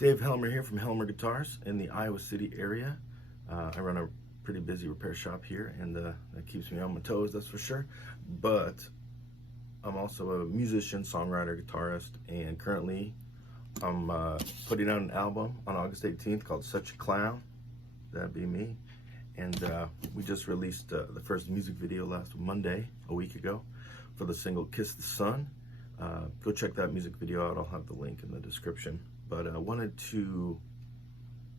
Dave Helmer here from Helmer Guitars in the Iowa City area. I run a pretty busy repair shop here, and that keeps me on my toes, that's for sure. But I'm also a musician, songwriter, guitarist, and currently I'm putting out an album on August 18th called Such a Clown. That'd be me. And we just released the first music video last Monday, a week ago, for the single Kiss the Sun. Go check that music video out. I'll have the link in the description. But I wanted to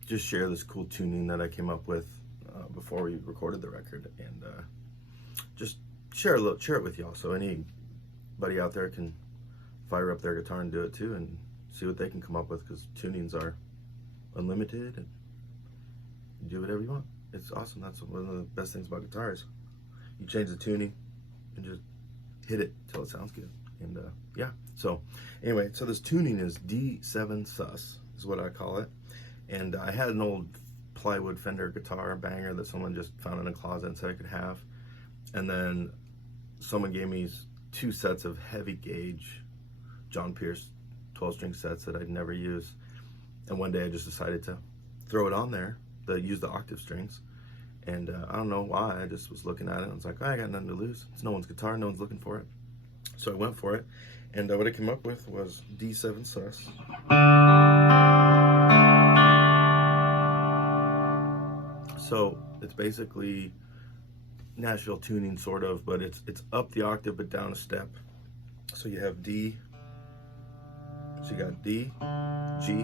just share this cool tuning that I came up with before we recorded the record, and just share it with y'all, so anybody out there can fire up their guitar and do it too, and see what they can come up with, because tunings are unlimited and you do whatever you want. It's awesome. That's one of the best things about guitars. You change the tuning and just hit it till it sounds good. And yeah, so anyway, so this tuning is D7sus is what I call it. And I had an old plywood Fender guitar banger that someone just found in a closet and said I could have. And then someone gave me 2 sets of heavy gauge John Pierce 12-string sets that I'd never use. And one day I just decided to throw it on there, use the octave strings. And I don't know why, I just was looking at it and I was like, oh, I got nothing to lose. It's no one's guitar, no one's looking for it. So I went for it, and what I came up with was D7sus. So it's basically Nashville tuning, sort of, but it's up the octave but down a step. So you have D, so you got D, G,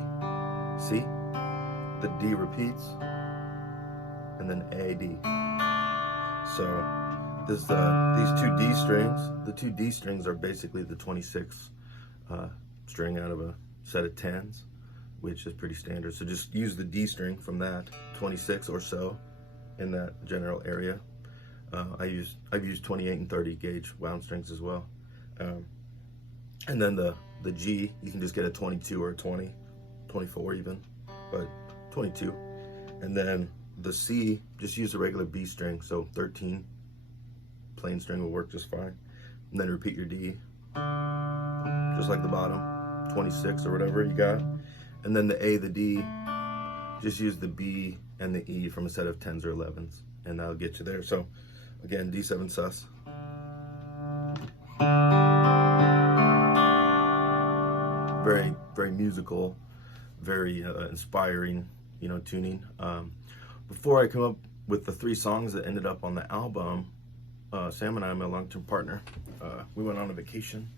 C, the D repeats, and then A, D. So this, these 2 D strings, the 2 D strings are basically the 26 string out of a set of 10s, which is pretty standard. So just use the D string from that 26 or so in that general area. I've used 28 and 30 gauge wound strings as well. And then the G, you can just get a 22 or a 20, 24 even, but 22. And then the C, just use a regular B string, so 13 plain string will work just fine. And then repeat your D, just like the bottom, 26 or whatever you got. And then the A, the D, just use the B and the E from a set of 10s or 11s, and that'll get you there. So again, D7sus. Very, very musical, very inspiring, tuning. Before I come up with the 3 songs that ended up on the album, Sam and I, my long-term partner, we went on a vacation,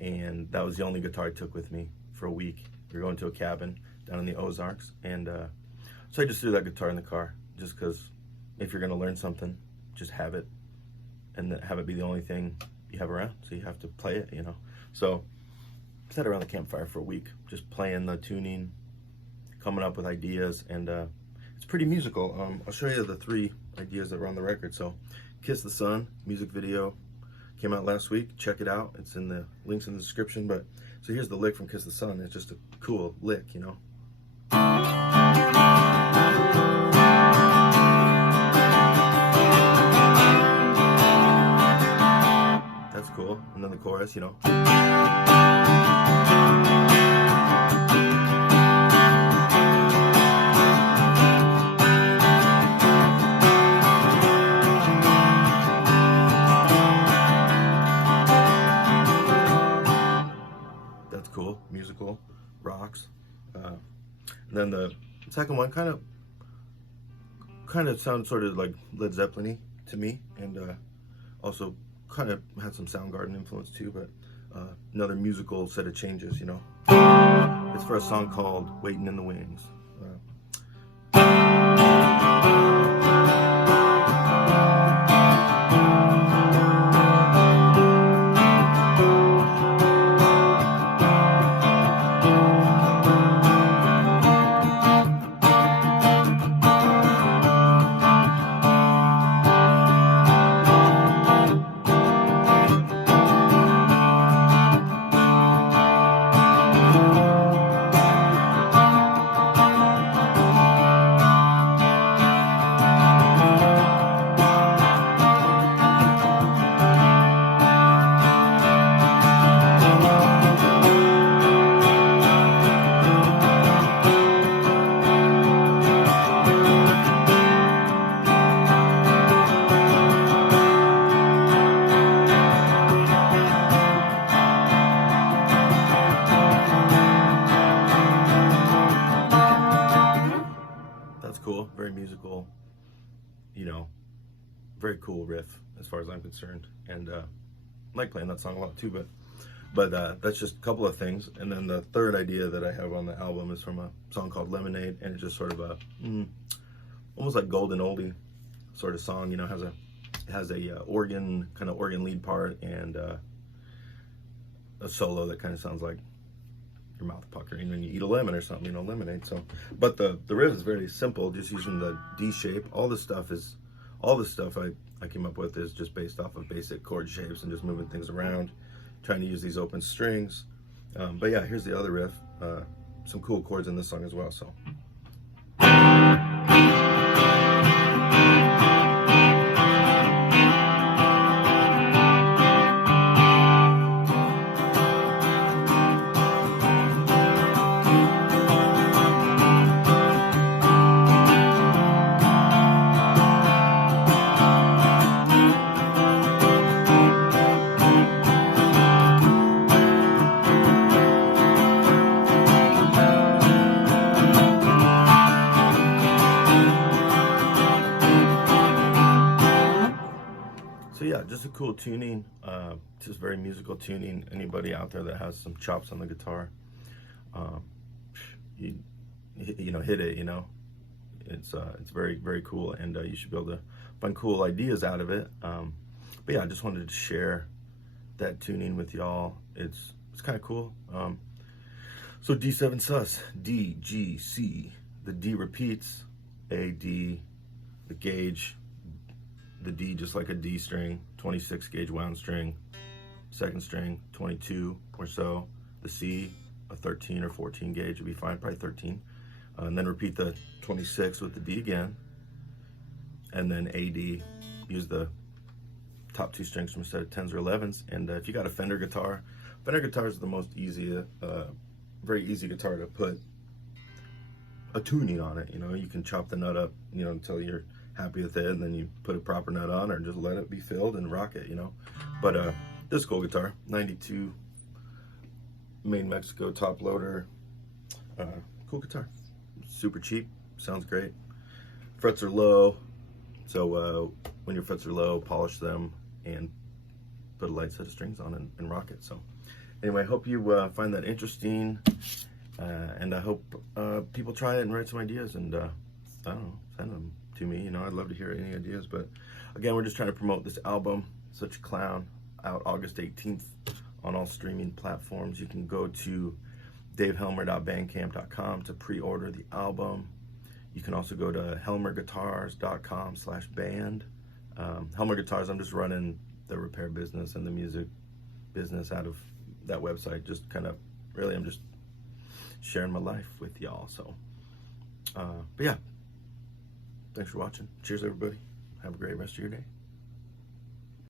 and that was the only guitar I took with me for a week. We were going to a cabin down in the Ozarks, and so I just threw that guitar in the car, just because if you're going to learn something, just have it, and have it be the only thing you have around, so you have to play it, So I sat around the campfire for a week, just playing the tuning, coming up with ideas, and it's pretty musical. I'll show you the 3 ideas that were on the record. So Kiss the Sun music video came out last week. Check it out. It's in the links in the description. But so here's the lick from Kiss the Sun. It's just a cool lick, That's cool. And then the chorus, cool, musical, rocks. And then the second one kind of sounds sort of like Led Zeppelin-y to me, and also kind of had some Soundgarden influence too, but another musical set of changes, It's for a song called Waiting in the Wings. very musical, you know, very cool riff as far as I'm concerned. And I like playing that song a lot too, but that's just a couple of things. And then the third idea that I have on the album is from a song called Lemonade, and it's just sort of a almost like golden oldie sort of song. You know, has a organ, kind of organ lead part, and a solo that kind of sounds like your mouth puckering when you eat a lemon or something, you know, lemonade. So, but the riff is very simple, just using the D shape. All the stuff I came up with is just based off of basic chord shapes and just moving things around, trying to use these open strings. But yeah, here's the other riff. Some cool chords in this song as well. So. So yeah, just a cool tuning, just very musical tuning. Anybody out there that has some chops on the guitar, you know, hit it. You know, it's very, very cool, and you should be able to find cool ideas out of it. But yeah, I just wanted to share that tuning with y'all. It's kind of cool. So D7sus, D, G, C. The D repeats, A, D, the gauge. The D just like a D string, 26 gauge wound string, second string, 22 or so. The C, a 13 or 14 gauge would be fine, probably 13. And then repeat the 26 with the D again. And then A, D, use the top two strings from a set of 10s or 11s. And if you got a Fender guitars are the most very easy guitar to put a tuning on it. You know, you can chop the nut up, you know, until you're happy with it, and then you put a proper nut on, or just let it be filled and rock it, you know. But this is a cool guitar, 92 made in Mexico, top loader, cool guitar, super cheap, sounds great. Frets are low, so when your frets are low, polish them and put a light set of strings on and rock it. So anyway, I hope you find that interesting, and I hope people try it and write some ideas, and I don't know, send them to me. You know, I'd love to hear any ideas. But again, we're just trying to promote this album, Such a Clown, out August 18th on all streaming platforms. You can go to davehelmer.bandcamp.com to pre-order the album. You can also go to helmerguitars.com/band. Helmer Guitars, I'm just running the repair business and the music business out of that website. Just kind of, really, I'm just sharing my life with y'all. So, but yeah. Thanks for watching. Cheers, everybody. Have a great rest of your day.